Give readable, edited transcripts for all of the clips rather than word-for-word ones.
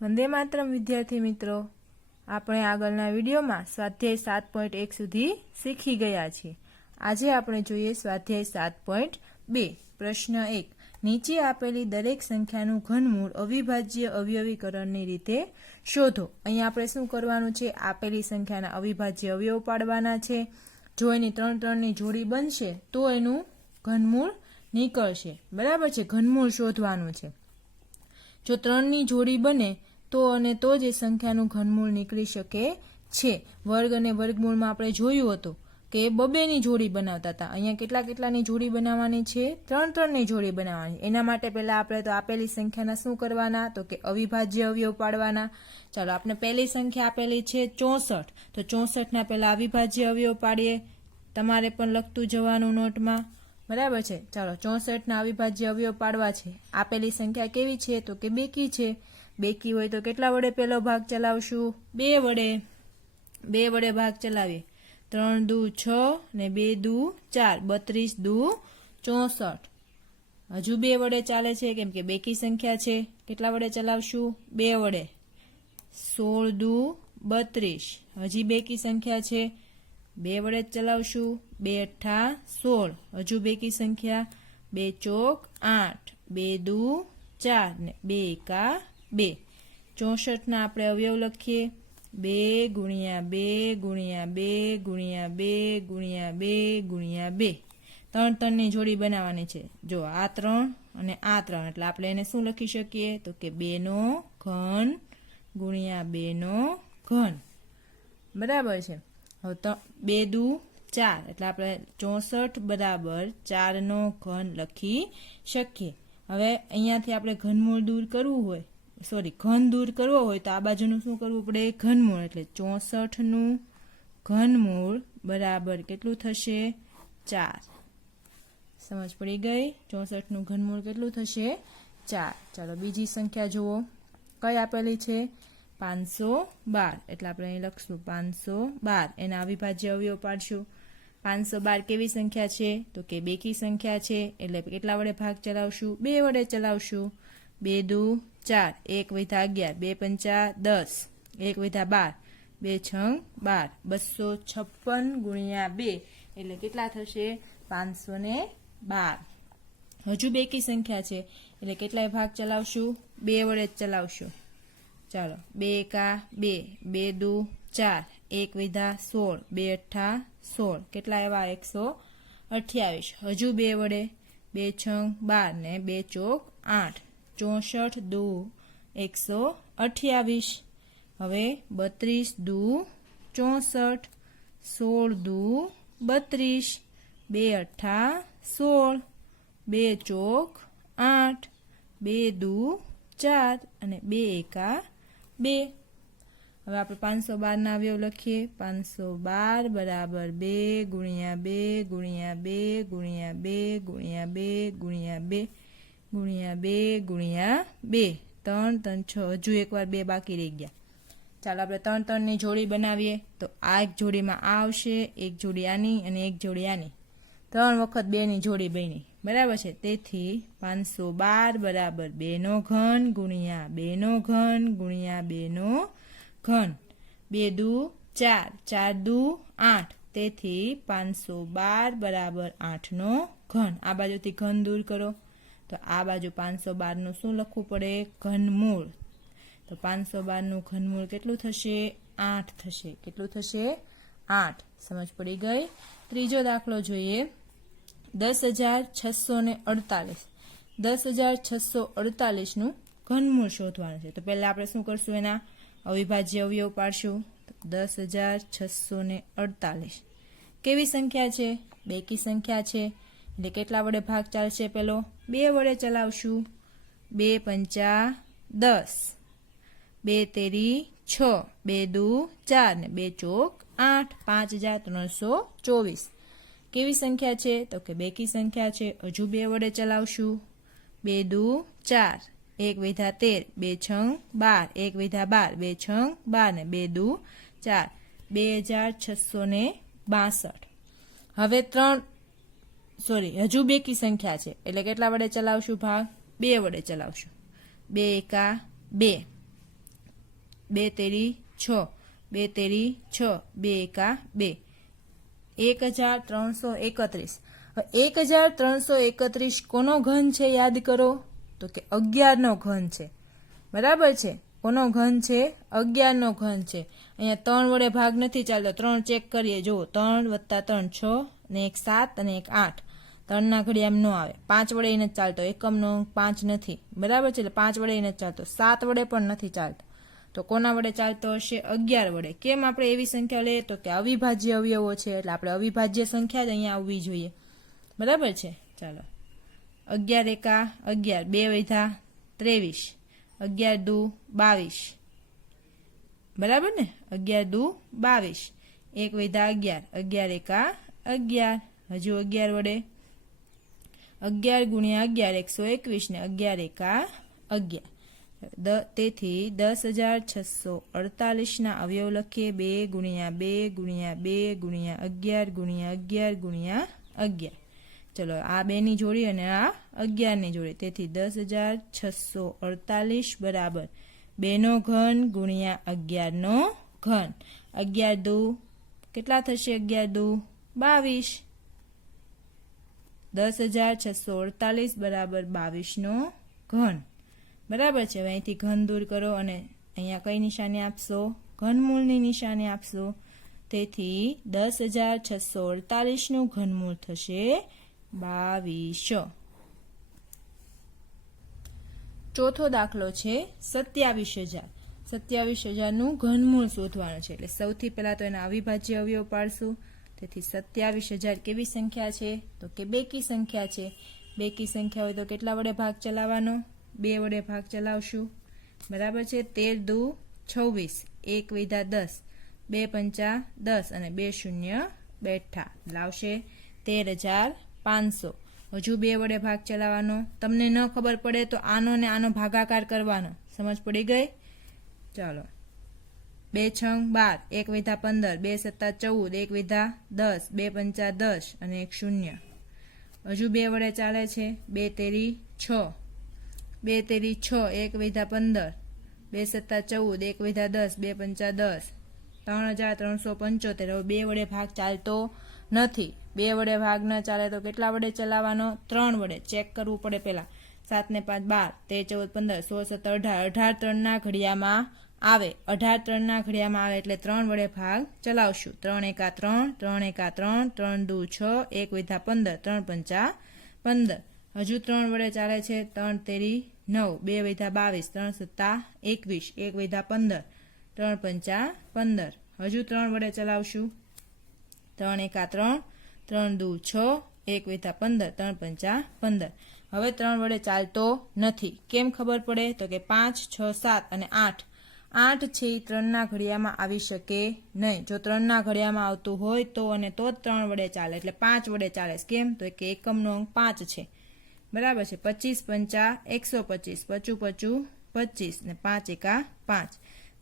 વંદે માતરમ વિદ્યાર્થી મિત્રો, આપણે આગળના વિડીયોમાં સ્વાધ્યાય 7.1 સુધી શીખી ગયા છીએ। આજે આપણે જોઈએ સ્વાધ્યાય 7.2 પ્રશ્ન 1। નીચે આપેલી દરેક સંખ્યાનું ઘનમૂળ અવિભાજ્ય અવયવીકરણની રીતે શોધો। અહીંયા આપણે શું કરવાનું છે? આપેલી સંખ્યાના અવિભાજ્ય અવયવ પાડવાના છે। જો એની 3 3ની જોડી બનશે તો એનું ઘનમૂળ નીકળશે, બરાબર છે। ઘનમૂળ શોધવાનું છે। જો 3ની જોડી બને તો જ એ સંખ્યાનું ઘનમૂળ નીકળી શકે છે। વર્ગ અને વર્ગમૂળમાં આપણે જોયું હતું કે 2-2ની જોડી બનાવતા હતા। અહીંયા કેટલાની જોડી બનાવવાની છે? 3 3ની જોડી બનાવવાની। એના માટે પહેલા આપણે તો આપેલી સંખ્યાના શું કરવાના? તો કે અવિભાજ્ય અવયવ પાડવાના। ચાલો, આપણે પહેલી સંખ્યા આપેલી છે 64, તો 64ના પહેલા અવિભાજ્ય અવયવ પાડીએ। તમારે પણ લખતું જવાનું નોટમાં, બરાબર છે। ચાલો, 64ના અવિભાજ્ય અવયવ પાડવા છે। આપેલી સંખ્યા કેવી છે? તો કે બેકી છે। બેકી હોય તો કેટલા વડે પહેલો ભાગ ચલાવશું? 2 વડે। 2 વડે ભાગ ચલાવીએ। 3 દુ 6 ને 2 દુ 4, 32 દુ 64। હજુ 2 વડે ચાલે છે કેમ કે બેકી સંખ્યા છે। કેટલા વડે ચલાવશું? 2 વડે। 16 દુ 32, હજી બેકી સંખ્યા છે, 2 વડે જ ચલાવશું। 2 અઠ્ઠા 16, હજુ બેકી સંખ્યા, 2 ચોક 8, 2 દુ 4 ને 2 એકા 2। 64ના આપણે અવયવ લખીએ। 2 ગુણ્યા 2 ગુણ્યા 2 ગુણ્યા 2 ગુણ્યા 2 ગુણ્યા 2। 3 3ની જોડી બનાવવાની છે। જો આ 3 અને આ 3, એટલે આપણે એને શું લખી શકીએ? તો કે 2નો ઘન ગુણ્યા 2નો ઘન, બરાબર છે। હવે 2 દુ 4, એટલે આપણે 64 બરાબર 4નો ઘન લખી શકીએ। હવે અહીંયાથી આપણે ઘન દૂર કરવો હોય તો આ બાજુનું શું કરવું પડે? ઘનમૂળ। એટલે 64નું ઘનમૂળ બરાબર કેટલું થશે? 4। સમજ પડી ગઈ? 64નું ઘનમૂળ કેટલું થશે? 4। ચાલો, બીજી સંખ્યા જુઓ, કઈ આપેલી છે? 512, એટલે આપણે અહીં લખશું 512। એના અવિભાજ્ય અવયવ પાડશું। 512 કેવી સંખ્યા છે? તો કે બેકી સંખ્યા છે, એટલે કેટલા વડે ભાગ ચલાવશું? 2 વડે ચલાવશું। 2 દુ 4, 1 વૈધા 11, 2 પંચા 10, 1 વૈધા 12, 2 છંગ 12, 256 ગુણ્યા 2, એટલે કેટલા થશે? 512। હજુ બેકી સંખ્યા છે, એટલે કેટલાય ભાગ ચલાવશું? 2 વડે જ ચલાવશું। ચાલો, 2 એકા 2, 2 દુ 4, 1 વૈધા 16, 2 અઠ્ઠા 16, કેટલા એવા? 128। હજુ 2 વડે, 2 છંગ 12 ને 2 ચોક 8, 64 દુ 128। હવે 32 દુ 64, 16 દુ 32, 2 અઠ્ઠા 16, 2 ચોક 8, 2 દુ 4 અને 2 એકા 2। હવે આપણે 512ના અવયવ લખીએ। 512 બરાબર 2 ગુણ્યા 2 ગુણ્યા 2 ગુણ્યા 2 ગુણ્યા 2 ગુણ્યા 2 ગુણ્યા 2 ગુણ્યા 2, 3 3 6, હજુ એકવાર 2 બાકી રહી ગયા। ચાલો, આપણે 3 3ની જોડી બનાવીએ। તો આ એક જોડીમાં આ આવશે, એક જોડી આની અને એક જોડી આની। 3 વખત 2ની જોડી બની, બરાબર છે। તેથી 512 બરાબર 2નો ઘન ગુણ્યા 2નો ઘન ગુણ્યા 2નો ઘન। 2 દુ 4, 4 દુ 8, તેથી 512 બરાબર 8નો ઘન। આ બાજુથી ઘન દૂર કરો તો આ બાજુ 512નું શું લખવું પડે? ઘનમૂળ। તો 512નું ઘનમૂળ કેટલું થશે? 8 થશે। કેટલું થશે? 8। સમજ પડી ગઈ? ત્રીજો દાખલો જોઈએ। 10,648, 10,648નું ઘનમૂળ શોધવાનું છે। તો પહેલા આપણે શું કરશું? એના અવિભાજ્ય અવયવ પાડશું। 10,648 કેવી સંખ્યા છે? બેકી સંખ્યા છે, એટલે કેટલા વડે ભાગ ચાલશે? પેલો 2 વડે ચલાવશું। 2 પંચા 10, 2 તેરી 6, 2 દુ 4 ને 2 ચોક 8, 5324 કેવી સંખ્યા છે? તો કે બેકી સંખ્યા છે। હજુ 2 વડે ચલાવશું। 2 દુ 4, 1 વૈધા 13, 2 છંગ 12, 1 વૈધા 12, 2 છંગ 12 ને 2 દુ 4, 2662। હવે હજુ બેકી સંખ્યા છે, એટલે કેટલા વડે ચલાવશું ભાગ? 2 વડે ચલાવશું। 2 એકા 2, 2 તેરી 6, 2 તેરી 6, 2 એકા 2, 1331. 1331 કોનો ઘન છે યાદ કરો? તો કે 11 નો ઘન છે, બરાબર છે. કોનો ઘન છે? 11 નો ઘન છે. અહીંયા 3 વડે ભાગ નથી ચાલતો, 3 ચેક કરીએ, જુઓ 3 + 3 6 અને 1 7 અને 1 8. 3 ના ઘડિયામાં ન આવે. 5 વડે નથી ચાલતો, એકમનો અંક 5 નથી, બરાબર છે, એટલે 5 વડે નથી ચાલતો, 7 વડે પણ નથી ચાલતો. તો કોના વડે ચાલતો હશે? 11 વડે. કેમ આપણે એવી સંખ્યા લઈએ? તો કે અવિભાજ્ય અવયવો છે, એટલે આપણે અવિભાજ્ય સંખ્યા જ અહીંયા આવવી જોઈએ, બરાબર છે. ચાલો, 11 એકા 11, 2 વધ્યા 23, 11 દુ 22, બરાબર ને? 11 દુ 22, 1 વધ્યા 11, 11 એકા 11, હજુ 11 વડે 11 ગુણ્યા 11 121 ને 11 એકા 11. તેથી 10,648 ના અવયવ લખીએ. 2 ગુણ્યા 2 ગુણ્યા 2 ગુણ્યા 11 ગુણ્યા 11 ગુણ્યા 11. ચલો, આ 2 ની જોડી અને આ 11 ની જોડી. તેથી 10,648 બરાબર 2 નો ઘન ગુણ્યા 11 નો ઘન. 11 દુ કેટલા થશે? 11 દુ 22. 10,648 બરાબર 22 નો ઘન, બરાબર છે. હવે અહીંથી ઘન દૂર કરો અને અહીંયા કઈ નિશાની આપશો? ઘનમૂળની નિશાની આપશો. તેથી 10,648 નું ઘનમૂળ થશે 22. ચોથો દાખલો છે 27,000. 27,000 નું ઘનમૂળ શોધવાનું છે, એટલે સૌથી પહેલા તો એના અવિભાજ્ય અવયવ પાડશું. તેથી 27,000 કેવી સંખ્યા છે? તો કે બેકી સંખ્યા છે. બેકી સંખ્યા હોય તો કેટલા વડે ભાગ ચલાવવાનો? 2 વડે ભાગ ચલાવશું, બરાબર છે. 13 દુ 26, 1 વધ્યા 10, 2 પંચા 10 અને 2 શૂન્ય બેઠા, લાવશે 13,500. હજુ 2 વડે ભાગ ચલાવવાનો. તમને ન ખબર પડે તો આનો ને આનો ભાગાકાર કરવાનો. સમજ પડી ગઈ? ચાલો, 2 છંગ 12, 1 વધ્યા 15, 2 સત્તા 14, 1 વધ્યા 10, 2 પંચા 10 અને 1 શૂન્ય. હજુ 2 વડે ચાલે છે. 2 તેરી 6, 2 તેરી 6, 1 વધ્યા 15, 2 સત્તા 14, 1 વધ્યા 10, 2 પંચા 10, 3,375. હવે 2 વડે ભાગ ચાલતો નથી. 2 વડે ભાગ ન ચાલે તો કેટલા વડે ચલાવવાનો? 3 વડે. ચેક કરવું પડે પહેલા. 7 ને 5 12, 13 14 15, 16 17 18, 18 3 ના ઘડિયામાં આવે. 18 3 ના ઘડિયામાં આવે એટલે 3 વડે ભાગ ચલાવશું. 3 એકા 3, 3 એકા 3, 3 દુ 6, 1 વધ્યા 15, 3 પંચા 15. હજુ 3 વડે ચાલે છે. 3 તેરી 9, 2 વધ્યા 22, 3 સત્તા 21, 1 વધ્યા 15, 3 પંચા 15. હજુ 3 વડે ચલાવશું. 3 એકા 3, 3 દુ 6, 1 વધ્યા 15, 3 પંચા 15. હવે 3 વડે ચાલતો નથી. કેમ ખબર પડે? તો કે 5 6 7 અને 8. 8 છે એ 3 ના ઘડિયામાં આવી શકે નહીં. જો 3 ના ઘડિયામાં આવતું હોય તો અને તો જ 3 વડે ચાલે, એટલે 5 વડે ચાલે. કેમ? તો કે એકમનો અંક 5 છે, બરાબર છે. 25 પંચા 125, 55 55 25 ને 5 એકા 5.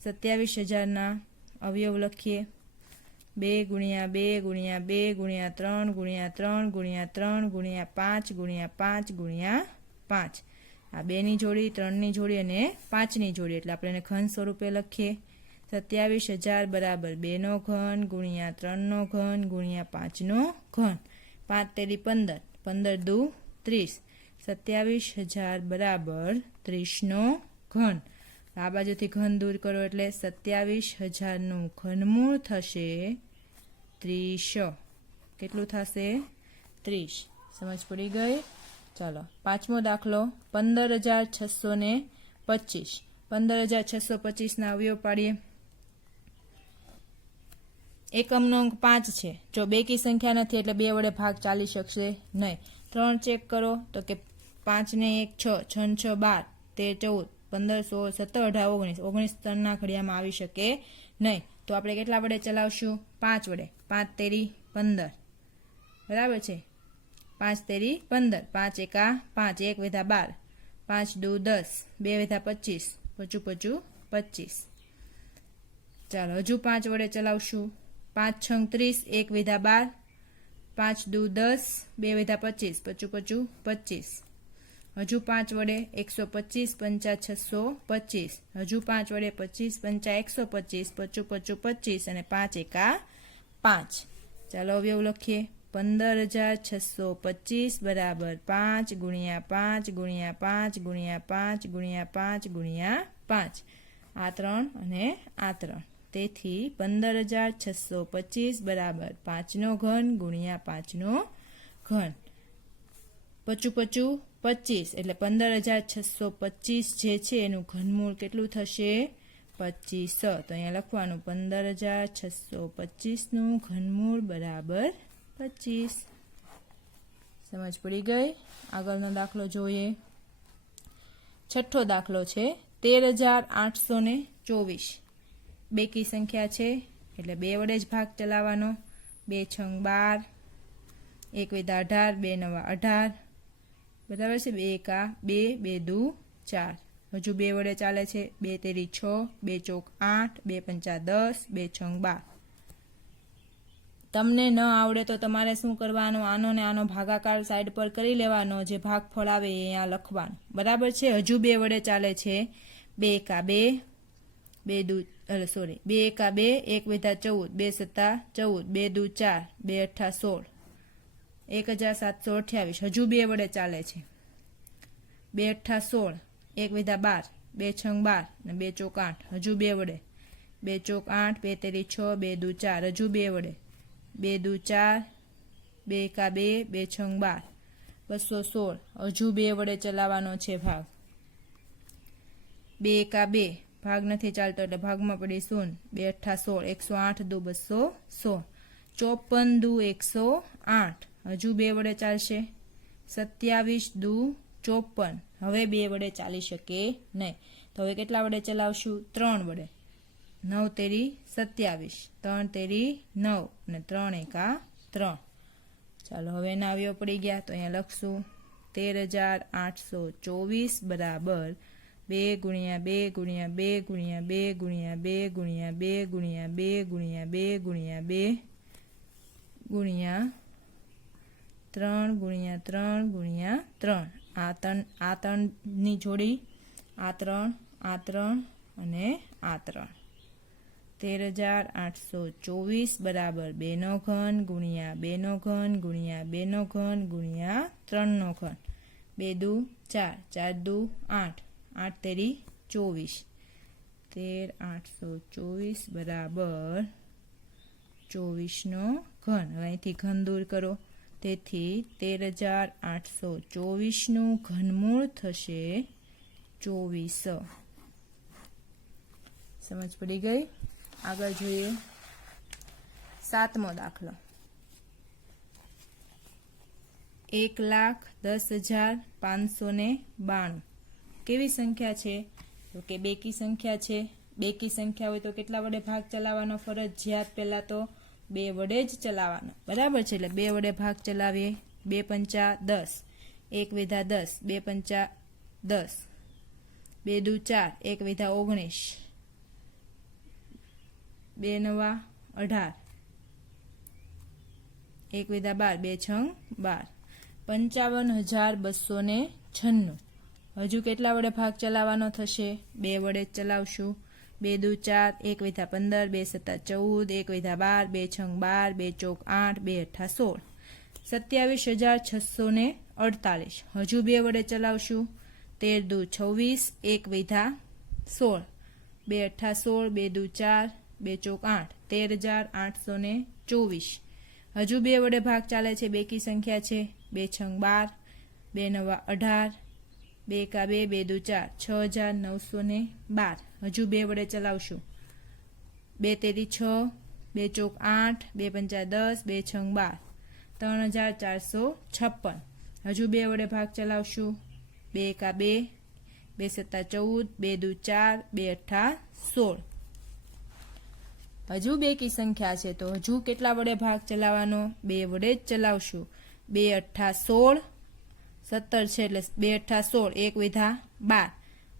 27,000 ના અવયવ લખીએ. 2 ગુણ્યા 2 ગુણ્યા 2 ગુણ્યા 3 ગુણ્યા 3 ગુણ્યા 3 ગુણ્યા 5 ગુણ્યા 5 ગુણ્યા 5. આ 2 ની જોડી, 3 ની જોડી અને 5 ની જોડી, એટલે આપણે એને ઘન સ્વરૂપે લખીએ. 27,000 બરાબર 2 નો ઘન ગુણ્યા 3 નો ઘન ગુણ્યા 5 નો ઘન. 5 તેરી 15, 15 દુ 30. 27,000 બરાબર 30 નો ઘન. આ બાજુથી ઘન દૂર કરો એટલે 27,000 નું ઘનમૂળ થશે 30. કેટલું થશે? 30. સમજ પડી ગઈ? ચાલો, પાંચમો દાખલો 15,625. 15,625 ના અવયવ પાડીએ. એકમનો અંક 5 છે. જો બેકી સંખ્યા નથી એટલે 2 વડે ભાગ ચાલી શકશે નહીં. 3 ચેક કરો તો કે 5 ને 1 6, 6 ને 6 12, 13 14, 15 16 17 18 19. 19 3 ના ઘડિયામાં આવી શકે નહીં. તો આપણે કેટલા વડે ચલાવશું? 5 વડે. 5 તેરી 15, બરાબર છે. 5 તેરી 15, 5 એકા 5, 1 વધ્યા 12, 5 દુ 10, 2 વધ્યા 25, 55 25. ચાલો, હજુ 5 વડે ચલાવશું. 5 છંગ 30, 1 વધ્યા 12, 5 દુ 10, 2 વધ્યા 25, 55 25. હજુ 5 વડે 125 પંચા 625, હજુ 5 વડે 25 પંચા 125, પચું પચું 25 અને 5 એકા 5. ચાલો અવયવ લખીએ. 15,625 બરાબર 5 ગુણ્યા 5 ગુણ્યા 5 ગુણ્યા 5 ગુણ્યા 5 ગુણ્યા 5. આ 3 અને આ 3. તેથી 15,625 બરાબર 5 નો ઘન ગુણ્યા 5 નો ઘન. પચું પચું 25 એટલે 15,625 જે છે એનું ઘનમૂળ કેટલું થશે? 25. તો અહીંયા લખવાનું 15,625 નું ઘનમૂળ બરાબર 25. સમજ પડી ગઈ? આગળનો દાખલો જોઈએ. છઠ્ઠો દાખલો છે 13,824. બેકી સંખ્યા છે એટલે 2 વડે જ ભાગ ચલાવવાનો. 2 છંગ 12, 1 વિધા 18, 2 નવા 18, બરાબર છે. 2 એકા 2, 2 દુ 4. હજુ 2 વડે ચાલે છે. 2 તેરી 6, 2 ચોક 8, 2 પંચા 10, 2 છંગ 12. તમને ન આવડે તો તમારે શું કરવાનું? આનો ને આનો ભાગાકાર સાઈડ પર કરી લેવાનો. જે ભાગફળ આવે એ અહીંયા લખવાનું. બરાબર છે. હજુ 2 વડે ચાલે છે. 2 એકા 2, 2 દુ 2 એકા 2, 1 વિધા 14, 2 સત્તા 14, 2 દુ 4, 2 અઠ્ઠા 16, 1,728. હજુ 2 વડે ચાલે છે. 2 અઠ્ઠા 16, 1 વિધા 12, 2 છંગ 12 અને 2 ચોક 8. હજુ 2 વડે. 2 ચોક 8, 2 તેરી 6, 2 દુ 4. હજુ 2 વડે. 2 દુ 4, 2 એકા 2, 2 છંગ 12, 216. હજુ 2 વડે ચલાવવાનો છે ભાગ. 2 એકા 2, ભાગ નથી ચાલતો એટલે ભાગમાં પડી 0. 2 અઠ્ઠા 16, 108 દુ 216, 54 દુ 108. હજુ 2 વડે ચાલશે. 27 દુ 54. હવે 2 વડે ચાલી શકે નહીં. તો હવે કેટલા વડે ચલાવશું? 3 વડે. 9 તેરી 27, 3 તેરી 9 અને 3 એકા 3. ચાલો હવે એના અવયવ પડી ગયા. તો અહીંયા લખશું 13,824 બરાબર 2 ગુણ્યા 2 ગુણ્યા 2 ગુણ્યા 2 ગુણ્યા 2 ગુણ્યા 2 ગુણ્યા 2 ગુણ્યા 2 ગુણ્યા 2 ગુણ્યા 3 ગુણ્યા 3 ગુણ્યા 3. આ 3 ની જોડી, આ 3, આ 3 અને આ 3. 13,824 બરાબર 2 નો ઘન ગુણ્યા 2 નો ઘન ગુણ્યા 2 નો ઘન ગુણ્યા 3 નો ઘન. 2 દુ 4, 4 દુ 8, 8 તેરી 24. 13,824 બરાબર 24 નો ઘન. હવે અહીંથી ઘન દૂર કરો. તેથી 13,824 નું ઘનમૂળ થશે 24. સમજ પડી ગઈ? આગળ જોઈએ 7મો દાખલો. 1,10,592. કેવી સંખ્યા છે? તો કે બેકી સંખ્યા છે. બેકી સંખ્યા હોય તો કેટલા વડે ભાગ ચલાવવાનો? ફરજિયાત પહેલા તો 2 વડે જ ચલાવવાનો. બરાબર છે. એટલે 2 વડે ભાગ ચલાવીએ. 2 પંચા 10, 1 વિધા 10, 2 પંચા 10, 2 દુ 4, 1 વિધા 19, 2 નવા 18, 1 વિધા 12, 2 છંગ 12. 55,296. હજુ કેટલા વડે ભાગ ચલાવવાનો થશે? 2 વડે જ ચલાવશું. 2 દુ 4, 1 વિધા 15, 2 સત્તા 14, 1 વિધા 12, 2 છંગ 12, 2 ચોક 8, 2 અઠ્ઠા 16, 27,648. હજુ 2 વડે ચલાવશું. 13 દુ 26, 1 વિધા 16, 2 અઠ્ઠા 16, 2 દુ 4, 2 ચોક 8, 13,824. હજુ 2 વડે ભાગ ચાલે છે. બેકી સંખ્યા છે. 2 છંગ 12, 2 નવા 18, 2 એકા 2, 2 દુ 4, 6,912. હજુ 2 વડે ચલાવશું. 2 તેરી 6, 2 ચોક 8, 2 પંચા 10, 2 છંગ 12, 3,456. હજુ 2 વડે ભાગ ચલાવશું. 2 એકા 2, 2 સત્તા 14, 2 દુ 4, 2 અઠ્ઠા 16. હજુ બેકી સંખ્યા છે તો હજુ કેટલા વડે ભાગ ચલાવવાનો? 2 વડે જ ચલાવશું. 2 અઠ્ઠા 16, 17 છે એટલે 2 અઠ્ઠા 16, 1 વિધા 12,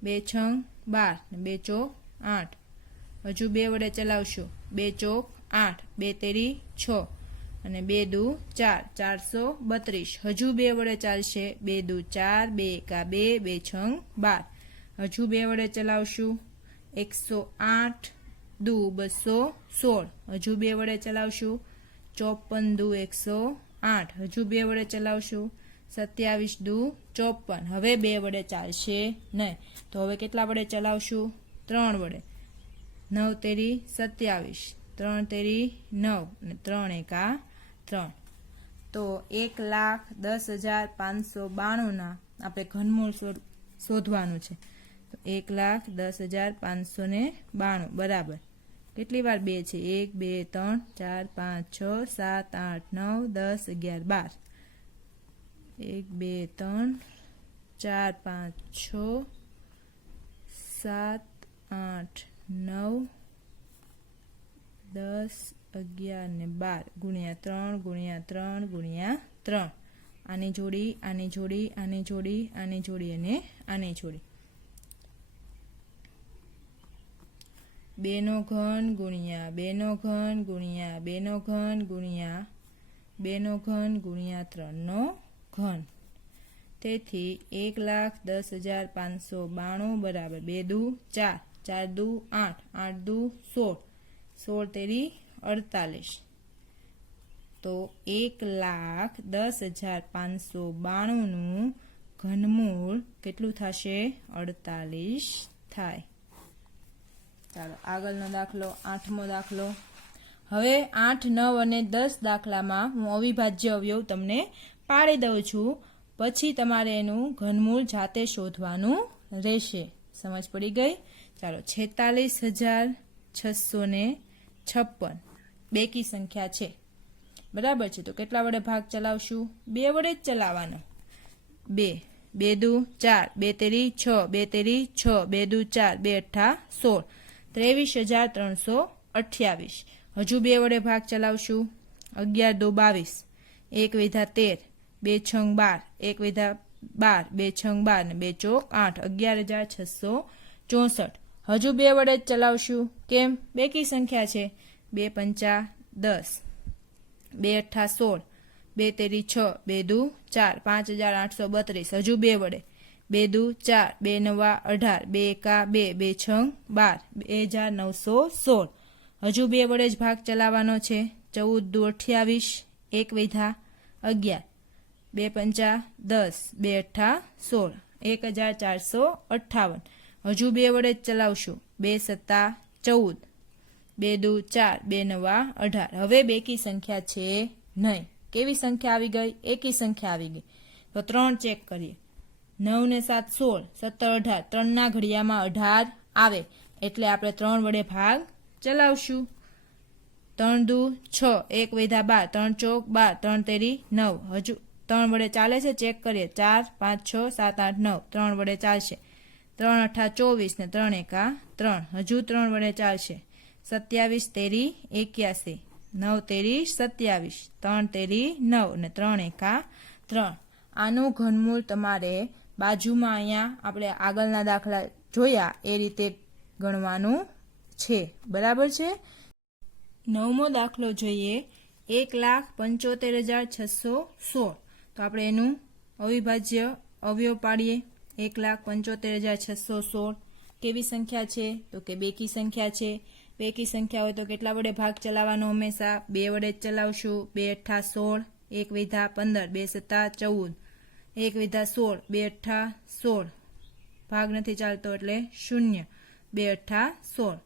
2 છંગ 12 ને 2 ચોક 8. હજુ 2 વડે ચલાવશું. 2 ચોક 8, 2 તેરી 6, અને 2 દુ 4 432 હજુ 2 વડે ચાલશે 2 દુ 4 2 એકા 2 2 છંગ 12 હજુ 2 વડે ચલાવશું 108 દુ 216 હજુ 2 વડે ચલાવશું 54 દુ 108 હજુ 2 વડે ચલાવશું 27 દુ 54 હવે 2 વડે ચાલશે નહીં તો હવે કેટલા વડે ચલાવશું 3 વડે 9 તેરી 27 3 તેરી 9 અને 3 એકા 3 તો 1,10,592 ના આપણે ઘનમૂળ શોધવાનું છે તો 1,10,592 બરાબર કેટલી વાર 2 છે 1 2 3 4 5 6 7 8 9 10 11 12 1 2 3 4 5 6 7 8 9 10 11 ને 12 ગુણ્યા 3 ગુણ્યા 3 ગુણ્યા 3 આની જોડી આની જોડી આની જોડી આની જોડી અને આની જોડી 2 નો ઘન ગુણ્યા 2 નો ઘન ગુણ્યા 2 નો ઘન ગુણ્યા 2 નો ઘન ગુણ્યા 3 નો ઘન તેથી 1,10,592 બરાબર 2 દુ 4 4 દુ 8 8 દુ 16 16 તેરી 48 તો 1,10,592 નું ઘનમૂળ કેટલું થશે 48 થાય ચાલો આગળનો દાખલો 8મો દાખલો હવે 8 9 અને 10 દાખલામાં હું અવિભાજ્ય અવયવ તમને પાડી દઉં છું પછી તમારે એનું ઘનમૂળ જાતે શોધવાનું રહેશે સમજ પડી ગઈ ચાલો 46,656 બેકી સંખ્યા છે બરાબર છે તો કેટલા વડે ભાગ ચલાવશું 2 વડે જ ચલાવવાનો 2 2 દુ 4 2 તેરી 6 2 તેરી 6 2 દુ 4 2 અઠ્ઠા 16 23,328 હજુ 2 વડે ભાગ ચલાવશું 11 દુ 22 1 વિધા 13 2 છંગ 12 1 વિધા 12 2 છંગ 12 ને 2 ચોક 8 11,664 હજુ 2 વડે જ ચલાવશું કેમ બેકી સંખ્યા છે 2 પંચા 10 2 અઠ્ઠા 16 2 તેરી 6 2 દુ 4 5,832 હજુ 2 વડે 2 દુ 4 2 નવા 18 2 એકા 2 2 છંગ 12 2,916 હજુ 2 વડે જ ભાગ ચલાવવાનો છે 14 દુ 28 1 વિધા 11 2 પંચા 10 2 અઠ્ઠા 16 1,458 હજુ 2 વડે જ ચલાવશું 2 સત્તા 14 2 દુ 4 2 નવા 18 હવે બેકી સંખ્યા છે નહીં કેવી સંખ્યા આવી ગઈ એકી સંખ્યા આવી ગઈ તો 3 ચેક કરીએ 9 ને 7 16 17 18 3 ના ઘડિયામાં 18 આવે એટલે આપણે 3 વડે ભાગ ચલાવશું 3 દુ 6 1 વિધા 12 3 ચોક 12 3 તેરી 9 હજુ 3 વડે ચાલે છે ચેક કરીએ 4 5 6 7 8 9 3 વડે ચાલશે 3 અઠ્ઠા 24 ને 3 એકા 3 હજુ 3 વડે ચાલશે 27 તેરી 81 9 તેરી 27 3 તેરી 9 ને 3 એકા 3 આનું ઘનમૂળ તમારે બાજુમાં અહીંયા આપણે આગળના દાખલા જોયા એ રીતે ગણવાનું છે બરાબર છે 9મો દાખલો જોઈએ 1,75,616 તો આપણે એનું અવિભાજ્ય અવયવ પાડીએ 1,75,616 કેવી સંખ્યા છે તો કે બેકી સંખ્યા છે બેકી સંખ્યા હોય તો કેટલા વડે ભાગ ચલાવવાનો હંમેશા 2 વડે જ ચલાવશું 2 અઠ્ઠા 16 1 વિધા 15 2 સત્તા 14 1 વિધા 16 2 અઠ્ઠા 16 ભાગ નથી ચાલતો એટલે 0 2 અઠ્ઠા 16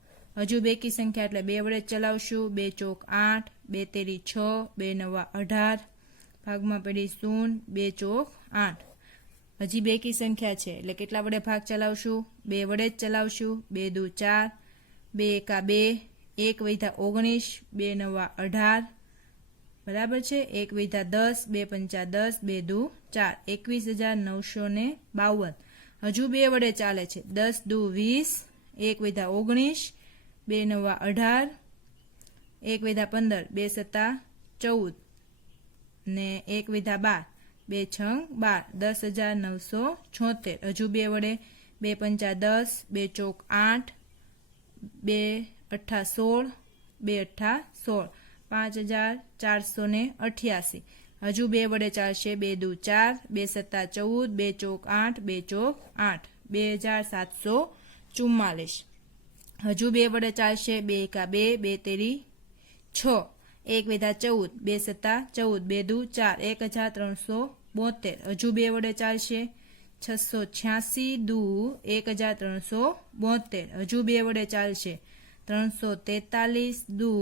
હજુ બેકી સંખ્યા એટલે 2 વડે જ ચલાવશું 2 ચોક 8 2 તેરી 6 2 નવા 18 ભાગમાં પડી 0 2 ચોક 8 હજી બેકી સંખ્યા છે એટલે કેટલા વડે ભાગ ચલાવશું 2 વડે જ ચલાવશું 2 દુ 4 2 એકા 2 1 વિધા 19 2 નવા 18 બરાબર છે 1 વિધા 10 2 પંચા 10 2 દુ 4 21,952 હજુ 2 વડે ચાલે છે 10 દુ 20 1 વિધા 19 2 નવા 18 1 વિધા 15 2 સત્તા 14 ને 1 વિધા 12 2 છંગ 12 10,976 હજુ 2 વડે 2 પંચા 10 2 ચોક 8 2 અઠ્ઠા 16 2 અઠ્ઠા 16 5488. હજુ 2 વડે ચાલશે 2 દુ 4, 2 સત્તા 14, 2 ચોક 8, 2 ચોક 8, 2744. હજુ 2 વડે ચાલશે 2 એકા 2, 2 તેરી 6, 1 વેધા 14, 2 સત્તા 14, 2 દુ 4, 1372. હજુ 2 વડે ચાલશે 686 દુ 1372. હજુ 2 વડે ચાલશે 343 દુ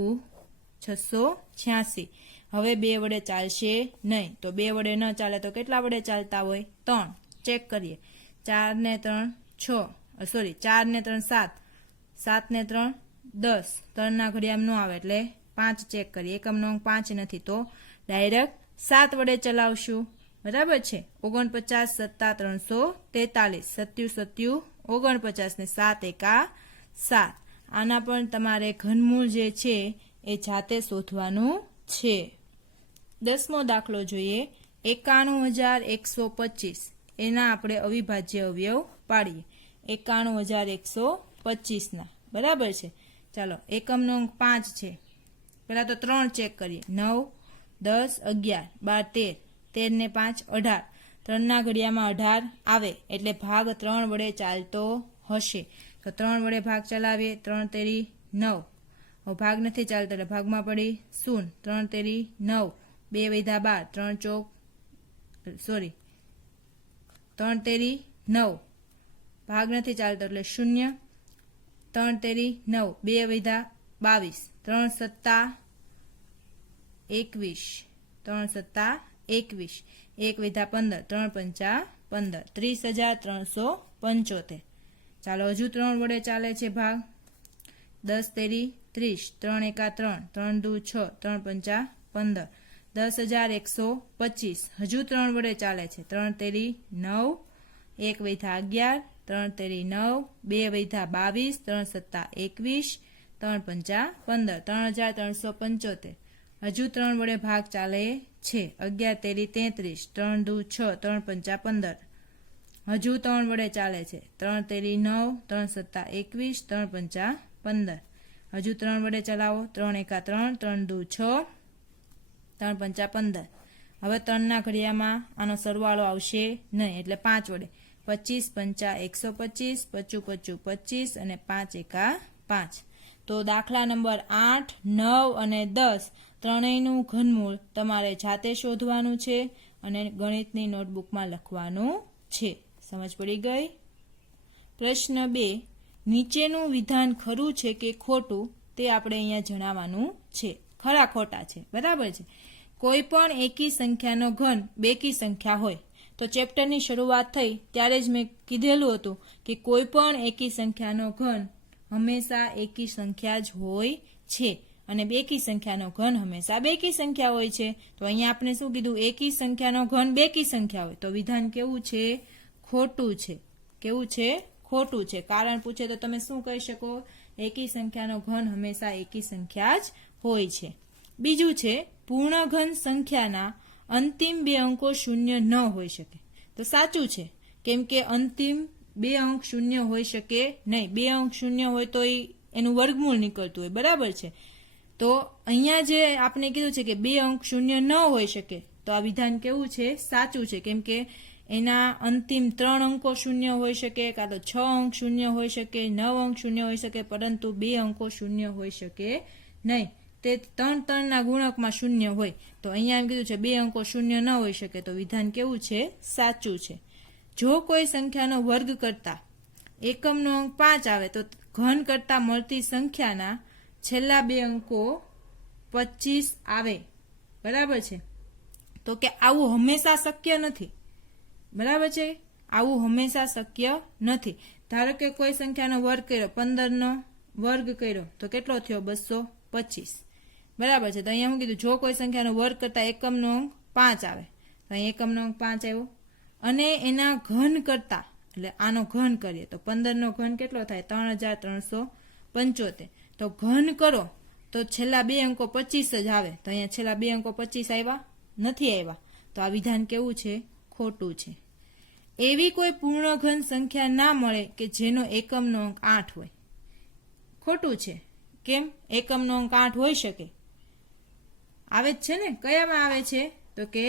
686. હવે 2 વડે ચાલશે નહીં, તો 2 વડે ન ચાલે તો કેટલા વડે ચાલતા હોય? 3. ચેક કરીએ. 4 ને 3 6, સોરી 4 ને 3 7, 7 ને 3 10. 3 ના ઘડિયામાં ન આવે એટલે 5 ચેક કરીએ. એકમનો અંક 5 નથી તો ડાયરેક્ટ 7 વડે ચલાવશું. બરાબર છે. 49 સત્તા 343, 77 49 ને 7 એકા 7. આના પણ તમારે ઘનમૂળ જે છે એ જાતે શોધવાનું છે. 10મો દાખલો જોઈએ. 91125 એના આપણે અવિભાજ્ય અવયવ પાડીએ. 91125 ના. બરાબર છે. ચાલો, એકમનો અંક 5 છે. પેલા તો 3 ચેક કરીએ. 9 10 11 12 13 ને 5 18. 3 ના ઘડિયામાં 18 આવે એટલે ભાગ 3 વડે ચાલતો હશે. તો 3 વડે ભાગ ચલાવીએ. 3 તેરી 9. હવે ભાગ નથી ચાલતો એટલે ભાગમાં પડી 0. 3 તેરી 9, 2 વૈધા 12, 3 ચોક સોરી 3 તેરી 9. ભાગ નથી ચાલતો એટલે 0. 3 તેરી 9, 2 વૈધા 22, 3 સત્તા 21, 3 સત્તા 21, 1 વૈધા 15, 3 પંચા 15, 30,375. ચાલો, હજુ 3 વડે ચાલે છે ભાગ. 10 તેરી 30, 3 એકા 3, 3 દુ 6, 3 પંચા 15, 10,125. હજુ 3 વડે ચાલે છે. 3 તેરી 9, 1 વૈધા 11, 3 તેરી 9, 2 વૈધા 22, 3 સત્તા 21, 3 પંચા 15, 3,375. હજુ 3 વડે ભાગ ચાલે છે. 11 તેરી 33, 3 દુ 6, 3 પંચા 15. હજુ 3 વડે ચાલે છે. 3 તેરી 9, 3 સત્તા 21, 3 પંચા 15. હજુ 3 વડે ચલાવો. 3 એકા 3, 3 દુ 6, 3 પંચા 15. હવે 3 ના ઘડિયામાં આનો સરવાળો આવશે નહીં એટલે 5 વડે. 25 પંચા 125, 25 25 અને 5 એકા 5. તો દાખલા નંબર 8, 9 અને 10 ત્રણેયનું ઘનમૂળ તમારે જાતે શોધવાનું છે અને ગણિતની નોટબુકમાં લખવાનું છે. સમજ પડી ગઈ? પ્રશ્ન 2. નીચેનું વિધાન ખરું છે કે ખોટું તે આપણે અહીંયા જણાવવાનું છે. ખરા ખોટા છે. બરાબર છે. કોઈ પણ એકી સંખ્યાનો ઘન બેકી સંખ્યા હોય તો ચેપ્ટરની શરૂઆત થઈ ત્યારે જ મેં કીધેલું હતું કે કોઈ પણ એકી સંખ્યાનો ઘન હંમેશા એકી સંખ્યા જ હોય છે અને બેકી સંખ્યાનો ઘન હંમેશા બેકી સંખ્યા હોય છે. તો અહીંયા આપણે શું કીધું? એકી સંખ્યાનો ઘન બેકી સંખ્યા હોય તો વિધાન કેવું છે? ખોટું છે. કેવું છે? ખોટું છે. કારણ પૂછે તો તમે શું કહી શકો? એકી સંખ્યાનો ઘન હંમેશા એકી સંખ્યા જ હોય છે. બીજું છે, પૂર્ણ ઘન સંખ્યાના અંતિમ 2 અંકો શૂન્ય ન હોઈ શકે. તો સાચું છે, કેમ કે અંતિમ 2 અંક શૂન્ય હોઈ શકે નહીં. 2 અંક શૂન્ય હોય તો એનું વર્ગમૂળ નીકળતું હોય. બરાબર છે. તો અહીંયા જે આપણે કીધું છે કે 2 અંક શૂન્ય ન હોઈ શકે તો આ વિધાન કેવું છે? સાચું છે. કેમ કે એના અંતિમ 3 અંકો શૂન્ય હોઈ શકે, કાં તો 6 અંક શૂન્ય હોઈ શકે, 9 અંક શૂન્ય હોઈ શકે, પરંતુ 2 અંકો શૂન્ય હોઈ શકે નહીં. તે 3 ના ગુણકમાં શૂન્ય હોય. તો અહીંયા એમ કીધું છે 2 અંકો શૂન્ય ન હોઈ શકે તો વિધાન કેવું છે? સાચું છે. જો કોઈ સંખ્યાનો વર્ગ કરતા એકમનો અંક 5 આવે તો ઘન કરતા મળતી સંખ્યાના છેલ્લા 2 અંકો 25 આવે. બરાબર છે. તો કે આવું હંમેશા શક્ય નથી. બરાબર છે. આવું હંમેશા શક્ય નથી. ધારો કે કોઈ સંખ્યાનો વર્ગ કર્યો, 15નો વર્ગ કર્યો તો કેટલો થયો? 225. બરાબર છે. તો અહીંયા હું કીધું જો કોઈ સંખ્યાનો વર્ગ કરતા એકમનો અંક 5 આવે તો અહીં એકમનો અંક 5 આવ્યો અને એના ઘન કરતા એટલે આનો ઘન કરીએ તો 15નો ઘન કેટલો થાય? 3375. તો ઘન કરો તો છેલ્લા 2 અંકો 25 જ આવે. તો અહીંયા છેલ્લા 2 અંકો 25 આવ્યા નથી આવ્યા. તો આ વિધાન કેવું છે? ખોટું છે. એવી કોઈ પૂર્ણ ઘન સંખ્યા ના મળે કે જેનો એકમનો અંક 8 હોય. ખોટું છે. કેમ? એકમનો અંક 8 હોઈ શકે. આવે જ છે ને, કયામાં આવે છે તો કે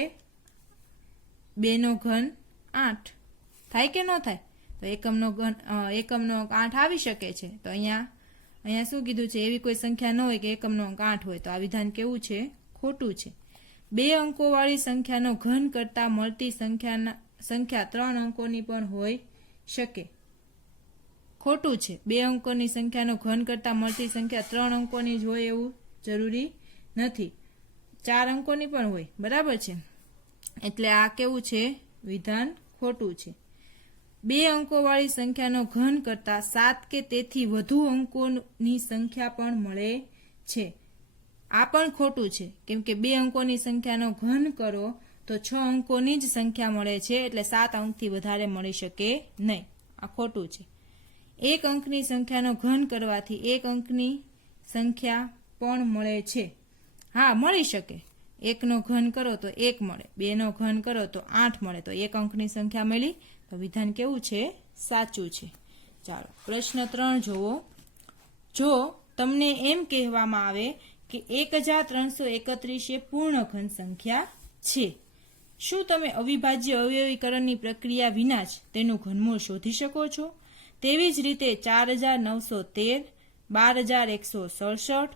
2 નો ઘન 8 થાય કે ન થાય? તો એકમનો અંક 8 આવી શકે છે. તો અહીંયા શું કીધું છે? એવી કોઈ સંખ્યા ન હોય કે એકમનો અંક 8 હોય. તો આ વિધાન કેવું છે? ખોટું છે. 2 અંકોવાળી સંખ્યાનો ઘન કરતા મળતી સંખ્યા 3 અંકોની પણ હોઈ શકે. ખોટું છે. 2 અંકોની સંખ્યાનો ઘન કરતા મળતી સંખ્યા 3 અંકોની જ હોય એવું જરૂરી નથી. 4 અંકોની પણ હોય. બરાબર છે. એટલે આ કેવું છે? વિધાન ખોટું છે. 2 અંકોવાળી સંખ્યાનો ઘન કરતા 7 કે તેથી વધુ અંકોની સંખ્યા પણ મળે છે. આ પણ ખોટું છે, કેમ કે 2 અંકોની સંખ્યાનો ઘન કરો તો 6 અંકોની જ સંખ્યા મળે છે, એટલે 7 અંકથી વધારે મળી શકે નહીં. આ ખોટું છે. 1 અંકની સંખ્યાનો ઘન કરવાથી 1 અંકની સંખ્યા પણ મળે છે. હા, મળી શકે. 1 નો ઘન કરો તો 1 મળે, 2 નો ઘન કરો તો 8 મળે, તો 1 અંકની સંખ્યા મળી. તો વિધાન કેવું છે? સાચું છે. ચાલો પ્રશ્ન 3 જોવો. જો તમને એમ કહેવામાં આવે કે 1331 એ પૂર્ણ ઘન સંખ્યા છે, શું તમે અવિભાજ્ય અવયવીકરણની પ્રક્રિયા વિના જ તેનું ઘનમૂળ શોધી શકો છો? તેવી જ રીતે 4913, 12167,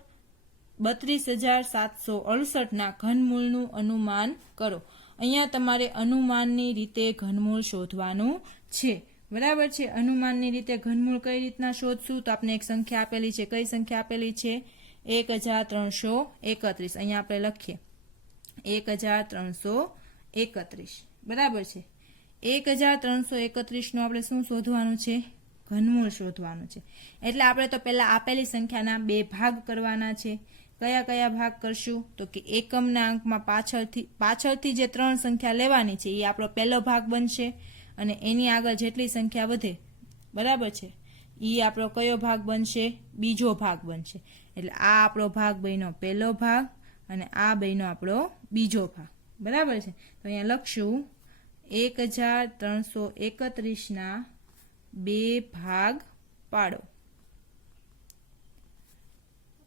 32768 ના ઘનમૂળનું અનુમાન કરો. અહીંયા તમારે અનુમાનની રીતે ઘનમૂળ શોધવાનું છે. બરાબર છે. અનુમાનની રીતે ઘનમૂળ કઈ રીતના શોધશું? તો આપણે એક સંખ્યા આપેલી છે. કઈ સંખ્યા આપેલી છે? 1331. અહીંયા આપણે લખીએ 1331. બરાબર છે. 1331 નું આપણે શું શોધવાનું છે? ઘનમૂળ શોધવાનું છે. એટલે આપણે તો પહેલા આપેલી સંખ્યાના 2 ભાગ કરવાના છે. કયા કયા ભાગ કરશું? તો કે એકમના અંકમાં પાછળથી જે 3 સંખ્યા લેવાની છે એ આપણો પહેલો ભાગ બનશે, અને એની આગળ જેટલી સંખ્યા વધે, બરાબર છે, એ આપણો કયો ભાગ બનશે? બીજો ભાગ બનશે. એટલે આ આપણો ભાગ બન્યો પહેલો ભાગ, અને આ બન્યો આપણો બીજો ભાગ. બરાબર છે. તો અહીંયા લખશું 1331 ના 2 ભાગ પાડો.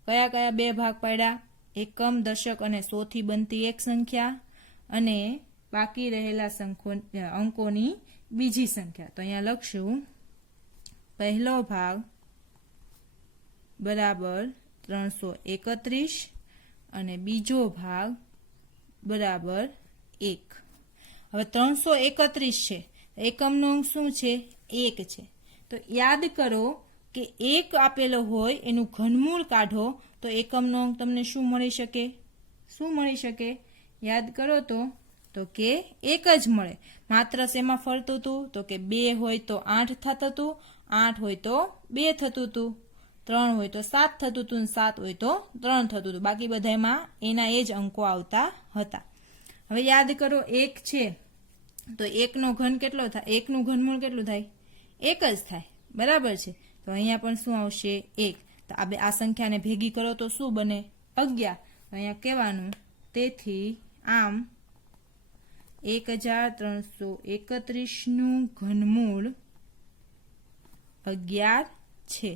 કયા કયા 2 ભાગ પાડ્યા? એકમ, દશક અને 100 થી બનતી એક સંખ્યા, અને બાકી રહેલા અંકોની બીજી સંખ્યા. તો અહીંયા લખશું પહેલો ભાગ બરાબર 331 અને બીજો ભાગ બરાબર 1. હવે 331 છે, એકમનો અંક શું છે? 1 છે. તો યાદ કરો કે 1 આપેલો હોય એનું ઘનમૂળ કાઢો તો એકમનો અંક તમને શું મળી શકે? શું મળી શકે? યાદ કરો તો કે 1 જ મળે. માત્ર શેમાં ફરતું હતું? તો કે 2 હોય તો 8 થતું હતું, 8 હોય તો 2 થતું હતું, 3 હોય તો 7 થતું હતું, 7 હોય તો 3 થતું હતું. બાકી બધામાં એના એ જ અંકો આવતા હતા. હવે યાદ કરો 1 છે તો 1 નો ઘન કેટલો થાય? 1 નું ઘનમૂળ કેટલું થાય? 1 જ થાય. બરાબર છે. તો અહીંયા પણ શું આવશે? 1. તો આ સંખ્યાને ભેગી કરો તો શું બને? 11. તો અહીંયા કહેવાનું તેથી આમ 1331 નું ઘનમૂળ 11 છે.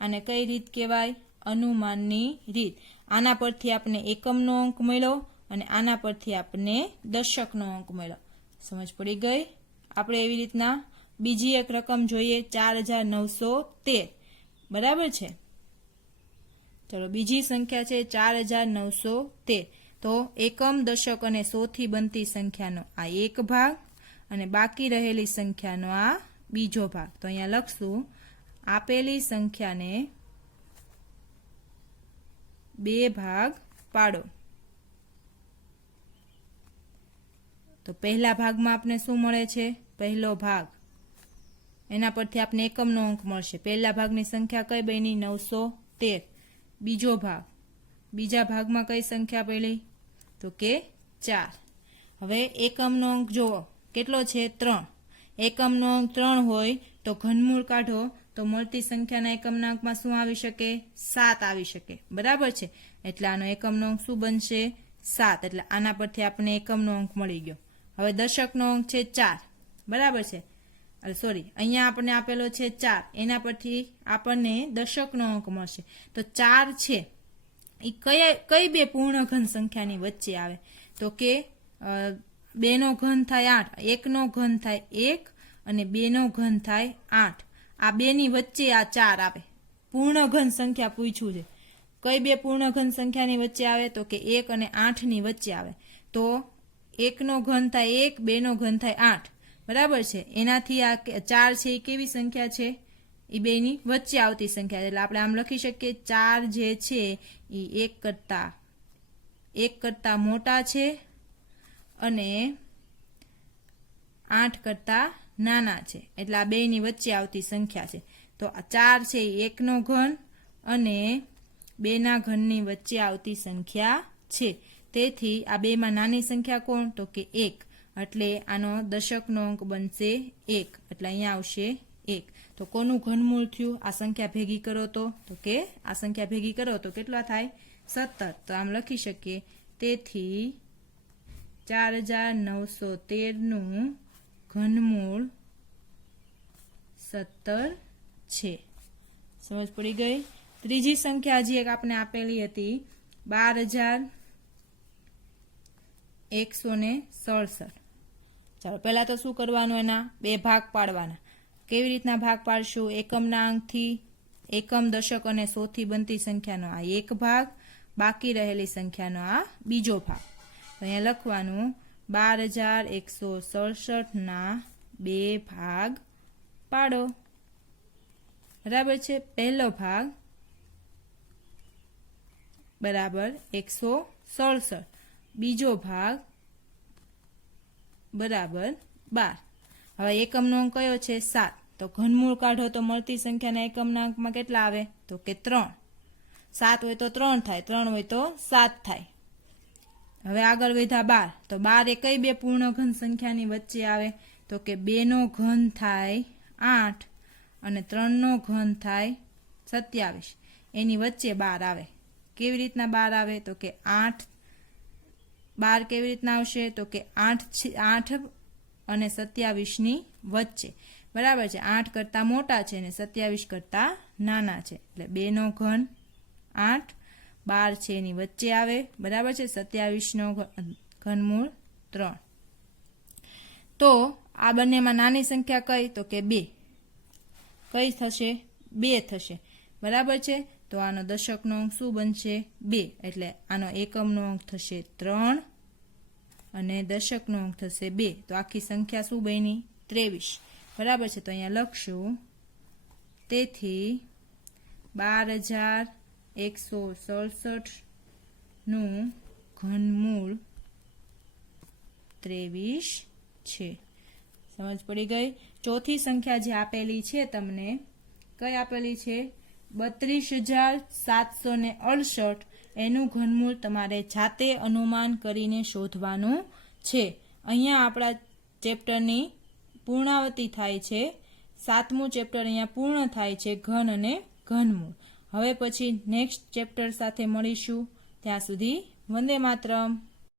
આને કઈ રીત કહેવાય? અનુમાનની રીત. આના પરથી આપણે એકમનો અંક મળ્યો, અને આના પરથી આપણે દશકનો અંક મળ્યો. સમજ પડી ગઈ? આપણે એવી રીતના બીજી એક રકમ જોઈએ 4913. બરાબર છે. ચલો બીજી સંખ્યા છે 4913. તો એકમ, દશક અને 100 થી બનતી સંખ્યાનો આ એક ભાગ, અને બાકી રહેલી સંખ્યાનો આ બીજો ભાગ. તો અહીંયા લખશું આપેલી સંખ્યાને 2 ભાગ પાડો. તો પહેલા ભાગમાં આપણે શું મળે છે? પહેલો ભાગ. એના પરથી આપણે એકમનો અંક મળશે. પહેલા ભાગની સંખ્યા કઈ બની? 913. બીજો ભાગ. બીજા ભાગમાં કઈ સંખ્યા પડી? તો કે 4. હવે એકમનો અંક જુઓ કેટલો છે? 3. એકમનો અંક 3 હોય તો ઘનમૂળ કાઢો તો મળતી સંખ્યાના એકમના અંકમાં શું આવી શકે? 7 આવી શકે. બરાબર છે. એટલે આનો એકમનો અંક શું બનશે? 7. એટલે આના પરથી આપણે એકમનો અંક મળી ગયો. હવે દશકનો અંક છે 4. બરાબર છે. સોરી, અહીંયા આપણને આપેલો છે 4, એના પરથી આપણને દશકનો અંક મળશે. તો 4 છે એ કઈ બે પૂર્ણ ઘન સંખ્યાની વચ્ચે આવે તો કે 2 નો ઘન થાય 8, 1 નો ઘન થાય 1 અને 2 નો ઘન થાય 8. આ બે ની વચ્ચે આ 4 આવે. પૂર્ણ ઘન સંખ્યા પૂછ્યું છે. કઈ બે પૂર્ણ ઘન સંખ્યાની વચ્ચે આવે તો કે 1 અને 8 ની વચ્ચે આવે. તો 1 નો ઘન થાય 1, 2 નો ઘન થાય 8. બરાબર છે. એનાથી આ 4 છે એ કેવી સંખ્યા છે? એ બેની વચ્ચે આવતી સંખ્યા. એટલે આપણે આમ લખી શકીએ 4 જે છે એ 1 કરતા મોટા છે અને 8 કરતા નાના છે. એટલે આ બેની વચ્ચે આવતી સંખ્યા છે. તો આ 4 છે એ 1 નો ઘન અને 2 ના ઘનની વચ્ચે આવતી સંખ્યા છે. તેથી આ બેમાં નાની સંખ્યા કોણ તો કે 1. એટલે આનો દશકનો અંક બનશે 1. એટલે અહીંયા આવશે 1. તો કોનું ઘનમૂળ થયું? આ સંખ્યા ભેગી કરો તો કે આ સંખ્યા ભેગી કરો તો કેટલા થાય? 17. તો આમ લખી શકીએ તેથી 4913 નું ઘનમૂળ 17 છે. સમજ પડી ગઈ? ત્રીજી સંખ્યા હજી એક આપણે આપેલી હતી 12167. ચાલો પહેલા તો શું કરવાનું? એના બે ભાગ પાડવાના. કેવી રીતના ભાગ પાડશું? એકમના અંકથી, એકમ, દશક અને 100 થી બનતી સંખ્યાનો આ એક ભાગ, બાકી રહેલી સંખ્યાનો આ બીજો ભાગ. તો અહીંયા લખવાનું 12167 ના બે ભાગ પાડો. બરાબર છે. પહેલો ભાગ બરાબર 167, બીજો ભાગ બરાબર 12. હવે એકમનો અંક કયો છે? 7. તો ઘનમૂળ કાઢો તો મળતી સંખ્યાના એકમના અંકમાં કેટલા આવે તો કે 3. 7 હોય તો 3 થાય, 3 હોય તો 7 થાય. હવે આગળ વધ્યા 12. તો 12 એ કઈ બે પૂર્ણ ઘન સંખ્યાની વચ્ચે આવે તો કે 2 નો ઘન થાય 8 અને 3 નો ઘન થાય 27. એની વચ્ચે 12 આવે. કેવી રીતના 12 આવે તો કે 8. 12 કેવી રીતના આવશે તો કે 8 અને 27 ની વચ્ચે. બરાબર છે. 8 કરતા મોટા છે અને 27 કરતા નાના છે. એટલે 2 નો ઘન 8, 12 છે એની વચ્ચે આવે. બરાબર છે. 27 નો ઘનમૂળ 3. તો આ બંનેમાં નાની સંખ્યા કઈ તો કે 2. કઈ થશે? 2 થશે. બરાબર છે. તો આનો દશકનો અંક શું બનશે? 2. એટલે આનો એકમનો અંક થશે 3 અને દશકનો અંક થશે 2. તો આખી સંખ્યા શું બની? 23. બરાબર છે. તો અહીંયા લખશું તેથી 12167 નું ઘનમૂળ 23 છે. સમજ પડી ગઈ? ચોથી સંખ્યા જે આપેલી છે તમને, કઈ આપેલી છે? 32768. એનું ઘનમૂળ તમારે જાતે અનુમાન કરીને શોધવાનું છે. અહીંયા આપણા ચેપ્ટરની પૂર્ણાવતી થાય છે. 7મું ચેપ્ટર અહીંયા પૂર્ણ થાય છે, ઘન અને ઘનમૂળ. હવે પછી નેક્સ્ટ ચેપ્ટર સાથે મળીશું. ત્યાં સુધી વંદે માતરમ.